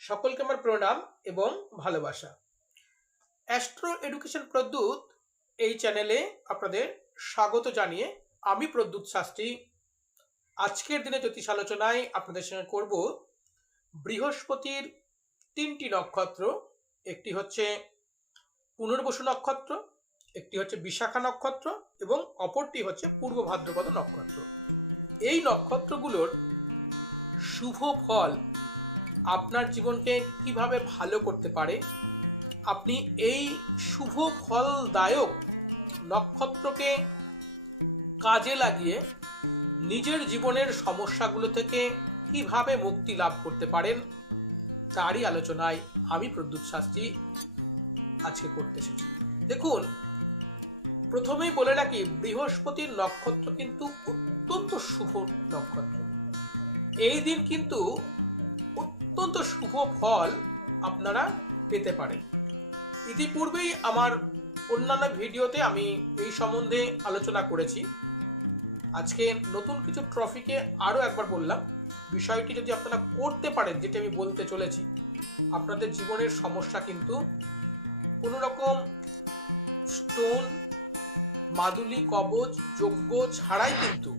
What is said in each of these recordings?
সকলকে আমার প্রণাম এবং ভালোবাসা। অ্যাস্ট্রো এডুকেশন প্রদ্যুৎ এই চ্যানেলে আপনাদের স্বাগত জানিয়ে আমি প্রদ্যুৎ শাস্ত্রী আজকের দিনে জ্যোতিষ আলোচনায় আপনাদের সঙ্গে করব বৃহস্পতির তিনটি নক্ষত্র। একটি হচ্ছে পুনর্বসু নক্ষত্র, একটি হচ্ছে বিশাখা নক্ষত্র এবং অপরটি হচ্ছে পূর্ব ভাদ্রপদ নক্ষত্র। এই নক্ষত্রগুলোর শুভ ফল আপনার জীবনকে কিভাবে ভালো করতে পারে, আপনি এই শুভ ফলদায়ক নক্ষত্রকে কাজে লাগিয়ে নিজের জীবনের সমস্যাগুলো থেকে কিভাবে মুক্তি লাভ করতে পারেন, তারই আলোচনায় আমি প্রদ্যুৎ শাস্ত্রী আজকে করতে এসেছি। দেখুন, প্রথমেই বলে রাখি, বৃহস্পতির নক্ষত্র কিন্তু অত্যন্ত শুভ নক্ষত্র। এই দিন কিন্তু অত্যন্ত শুভ ফল আপনারা পেতে পারেন। ইতিপূর্বেই আমার অন্যান্য ভিডিওতে আমি এই সম্বন্ধে আলোচনা করেছি। আজকে নতুন কিছু ট্রফিকে আরও একবার বললাম, বিষয়টি যদি আপনারা করতে পারেন, যেটা আমি বলতে চলেছি, আপনাদের জীবনের সমস্যা কিন্তু কোনো রকম স্টোন, মাদুলি, কবচ, যজ্ঞ ছাড়াই কিন্তু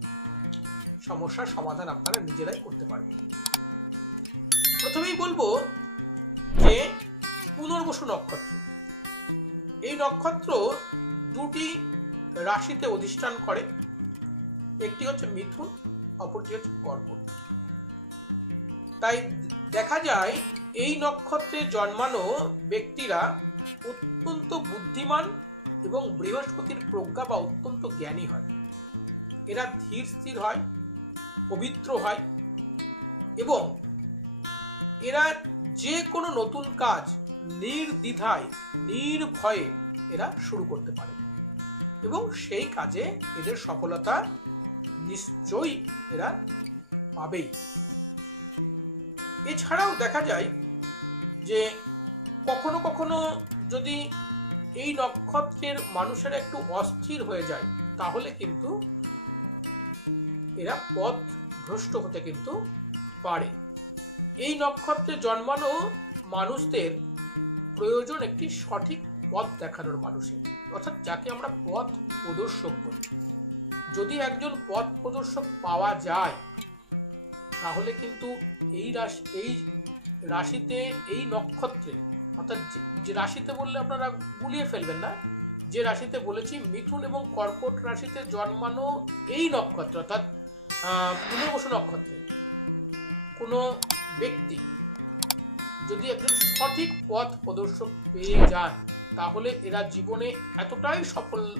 সমস্যার সমাধান আপনারা নিজেরাই করতে পারবেন। প্রথমেই বলবো যে পুনর্বসু নক্ষত্র। এই নক্ষত্র দুটি রাশিতে অধিষ্ঠান করে, একটি হচ্ছে মিথুন, অপরটি হচ্ছে কর্কট। তাই দেখা যায় এই নক্ষত্রে জন্মানো ব্যক্তিরা অত্যন্ত বুদ্ধিমান এবং বৃহস্পতির প্রজ্ঞা বা অত্যন্ত জ্ঞানী হয়। এরা ধীর স্থির হয়, পবিত্র হয় এবং এরা যে কোনো নতুন কাজ নির্দ্বিধায় নির্ভয়ে এরা শুরু করতে পারে এবং সেই কাজে এদের সফলতা নিশ্চয়ই এরা পাবেই। এছাড়াও দেখা যায় যে কখনো কখনো যদি এই নক্ষত্রের মানুষেরা একটু অস্থির হয়ে যায়, তাহলে কিন্তু এরা পথভ্রষ্ট হতে কিন্তু পারে। এই নক্ষত্রে জন্মানো মানুষদের প্রয়োজন একটি সঠিক পথ দেখানোর মানুষের, অর্থাৎ যাকে আমরা পথ প্রদর্শক বলি। যদি একজন পথ প্রদর্শক পাওয়া যায়, তাহলে কিন্তু এই রাশিতে, এই নক্ষত্রে, অর্থাৎ যে রাশিতে বললে আপনারা গুলিয়ে ফেলবেন না, যে রাশিতে বলেছি মিথুন এবং কর্কট রাশিতে জন্মানো এই নক্ষত্র, অর্থাৎ পুনর্বসু নক্ষত্রে কোনো ব্যক্তি যদি একজন সঠিক পথ প্রদর্শক পেয়ে যান, তাহলে এরা জীবনে এতটাই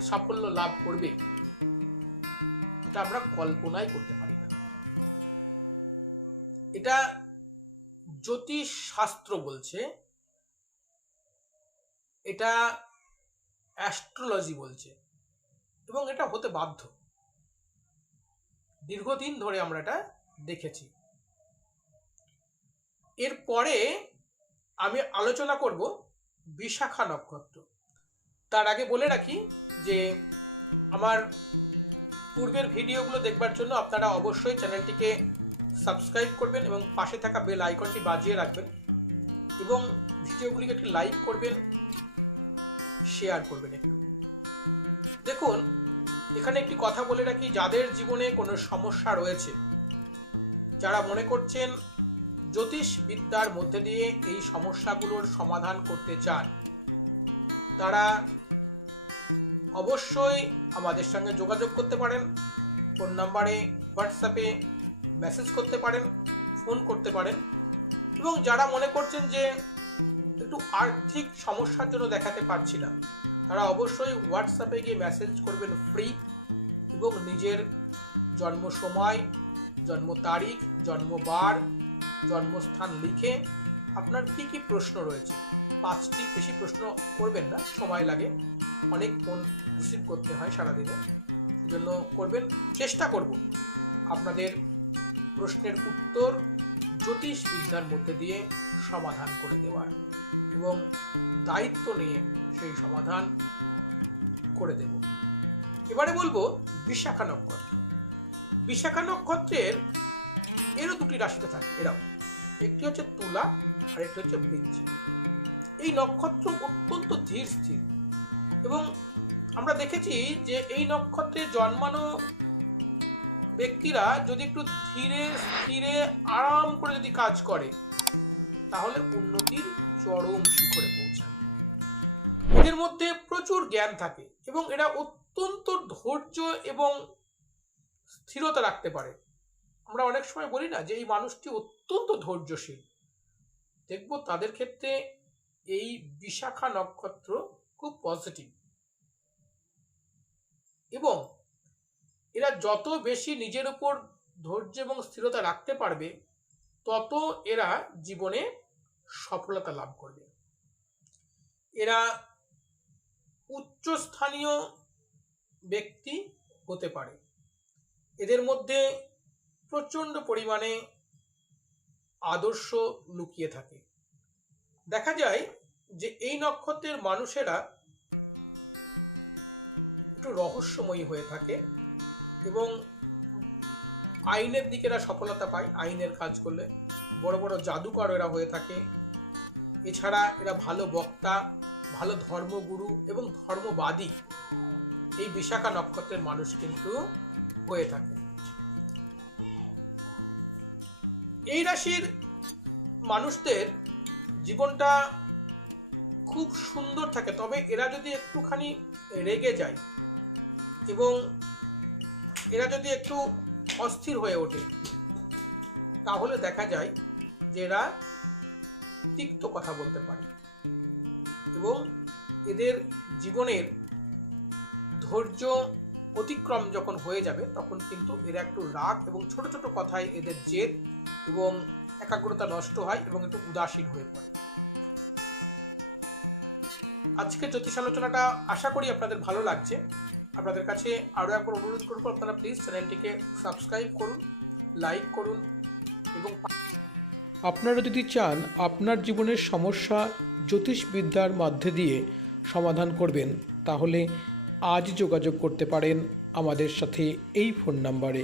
সাফল্য লাভ করবে, এটা আমরা কল্পনাই করতে পারি না। এটা জ্যোতিষ শাস্ত্র বলছে, এটা অ্যাস্ট্রোলজি বলছে এবং এটা হতে বাধ্য। দীর্ঘদিন ধরে আমরা এটা দেখেছি। এরপরে আমি আলোচনা করব বিশাখা নক্ষত্র। তার আগে বলে রাখি যে আমার পূর্বের ভিডিওগুলো দেখবার জন্য আপনারা অবশ্যই চ্যানেলটিকে সাবস্ক্রাইব করবেন এবং পাশে থাকা বেল আইকনটি বাজিয়ে রাখবেন এবং ভিডিওগুলিকে একটু লাইক করবেন, শেয়ার করবেন একটু। দেখুন, এখানে একটি কথা বলে রাখি, যাদের জীবনে কোনো সমস্যা রয়েছে, যারা মনে করছেন জ্যোতিষ বিদ্যার মধ্যে দিয়ে এই সমস্যাগুলোর সমাধান করতে চান, তারা অবশ্যই আমাদের সঙ্গে যোগাযোগ করতে পারেন। ফোন নাম্বারে, হোয়াটসঅ্যাপে মেসেজ করতে পারেন, ফোন করতে পারেন। এবং যারা মনে করছেন যে একটু আর্থিক সমস্যার জন্য দেখাতে পারছি না, তারা অবশ্যই হোয়াটসঅ্যাপে গিয়ে মেসেজ করবেন ফ্রি এবং নিজের জন্ম সময়, জন্ম তারিখ, জন্মবার, জন্মস্থান লিখে আপনার কি কি প্রশ্ন রয়েছে, 5টি বেশি প্রশ্ন করবেন না, সময় লাগে, অনেক ফোন রিসিভ করতে হয় সারাদিনে, সেজন্য করবেন। চেষ্টা করব আপনাদের প্রশ্নের উত্তর জ্যোতিষ বিদ্যার মধ্যে দিয়ে সমাধান করে দেওয়ার এবং দায়িত্ব নিয়ে সেই সমাধান করে দেব। এবারে বলবো বিশাখা নক্ষত্র। বিশাখা নক্ষত্রের এরও দুটি রাশিতে থাকে। এরাও একটি হচ্ছে তুলা আর একটি হচ্ছে বৃশ্চিক। এই নক্ষত্র অত্যন্ত ধীর স্থির এবং আমরা দেখেছি যে এই নক্ষত্রে জন্মানো ব্যক্তিরা যদি একটু ধীরে স্থিরে আরাম করে যদি কাজ করে তাহলে উন্নতির চরম শিখরে পৌঁছায়। এদের মধ্যে প্রচুর জ্ঞান থাকে এবং এরা অত্যন্ত ধৈর্য এবং স্থিরতা রাখতে পারে। আমরা অনেক সময় বলি না যে এই মানুষটি অত্যন্ত ধৈর্যশীল, দেখব তাদের ক্ষেত্রে এই বিশাখা নক্ষত্র খুব পজিটিভ। এবং এরা যত বেশি নিজের উপর ধৈর্য এবং স্থিরতা রাখতে পারবে তত এরা জীবনে সফলতা লাভ করবে। এরা উচ্চস্থানীয় ব্যক্তি হতে পারে। এদের মধ্যে প্রচণ্ড পরিমাণে আদর্শ লুকিয়ে থাকে। দেখা যায় যে এই নক্ষত্রের মানুষেরা একটু রহস্যময়ী হয়ে থাকে এবং আইনের দিকে এরা সফলতা পায়। আইনের কাজ করলে বড় বড় জাদুকর এরা হয়ে থাকে। এছাড়া এরা ভালো বক্তা, ভালো ধর্মগুরু এবং ধর্মবাদী এই বিশাখা নক্ষত্রের মানুষ কিন্তু হয়ে থাকে। এই রাশির মানুষদের জীবনটা খুব সুন্দর থাকে, তবে এরা যদি একটুখানি রেগে যায় এবং এরা যদি একটু অস্থির হয়ে ওঠে তাহলে দেখা যায় যে এরা তিক্ত কথা বলতে পারে এবং এদের জীবনের ধৈর্য অতিক্রম যখন হয়ে যাবে তখন কিন্তু এরা একটু রাগ এবং ছোট ছোট কথায় এদের জেদ এবং একাগ্রতা নষ্ট হয় এবং একটু উদাসীন হয়ে পড়ে। আজকে জ্যোতিষ আলোচনাটা আশা করি আপনাদের ভালো লাগছে। আপনাদের কাছে আরও একবার অনুরোধ করব, আপনারা প্লিজ চ্যানেলটিকে সাবস্ক্রাইব করুন, লাইক করুন এবং আপনারা যদি চান আপনার জীবনের সমস্যা জ্যোতিষবিদ্যার মধ্যে দিয়ে সমাধান করবেন তাহলে আজ যোগাযোগ করতে পারেন আমাদের সাথে এই ফোন নাম্বারে।